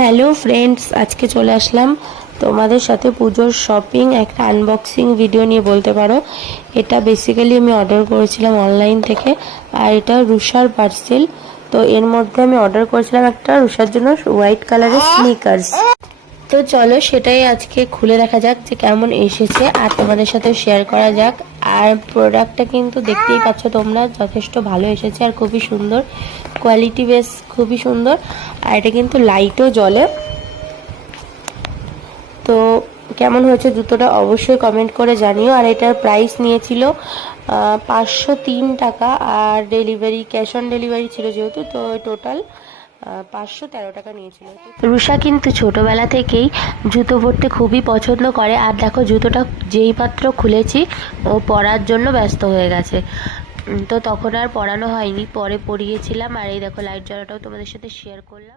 Hello friends, আজকে চলে আসলাম তোমাদের সাথে পুজোর শপিং একটা আনবক্সিং ভিডিও নিয়ে বলতে পারো। এটা বেসিক্যালি আমি অর্ডার করেছিলাম অনলাইন থেকে, আর এটা রুষার পার্সেল। তো এর মধ্যে আমি অর্ডার করেছিলাম একটা রুষার জন্য হোয়াইট কালারের স্নিকার্স। তো চলো সেটাই আজকে খুলে দেখা যাক যে কেমন এসেছে, আর তোমাদের সাথে শেয়ার করা যাক। আর প্রোডাক্টটা কিন্তু দেখতেই পাচ্ছ তোমরা, যথেষ্ট ভালো এসেছে আর খুবই সুন্দর কোয়ালিটি, বেশ খুবই সুন্দর। আর এটা কিন্তু লাইটও জ্বলে। তো কেমন হয়েছে জুতোটা অবশ্যই কমেন্ট করে জানিও। আর এটার প্রাইস নিয়েছিল 503 টাকা, আর ডেলিভারি ক্যাশ অন ডেলিভারি ছিল যেহেতু, তো টোটাল 513 টাকা নিয়েছিল। রুষা কিন্তু ছোটবেলা থেকেই জুতো পরতে খুবই পছন্দ করে, আর দেখো জুতোটা যেই মাত্র খুলেছি ও পরার জন্য ব্যস্ত হয়ে গেছে। তো তখন আর পরানো হয়নি, পরে পরিয়েছিলাম। আর এই দেখো লাইট জ্বালাটাও তোমাদের সাথে শেয়ার করলাম।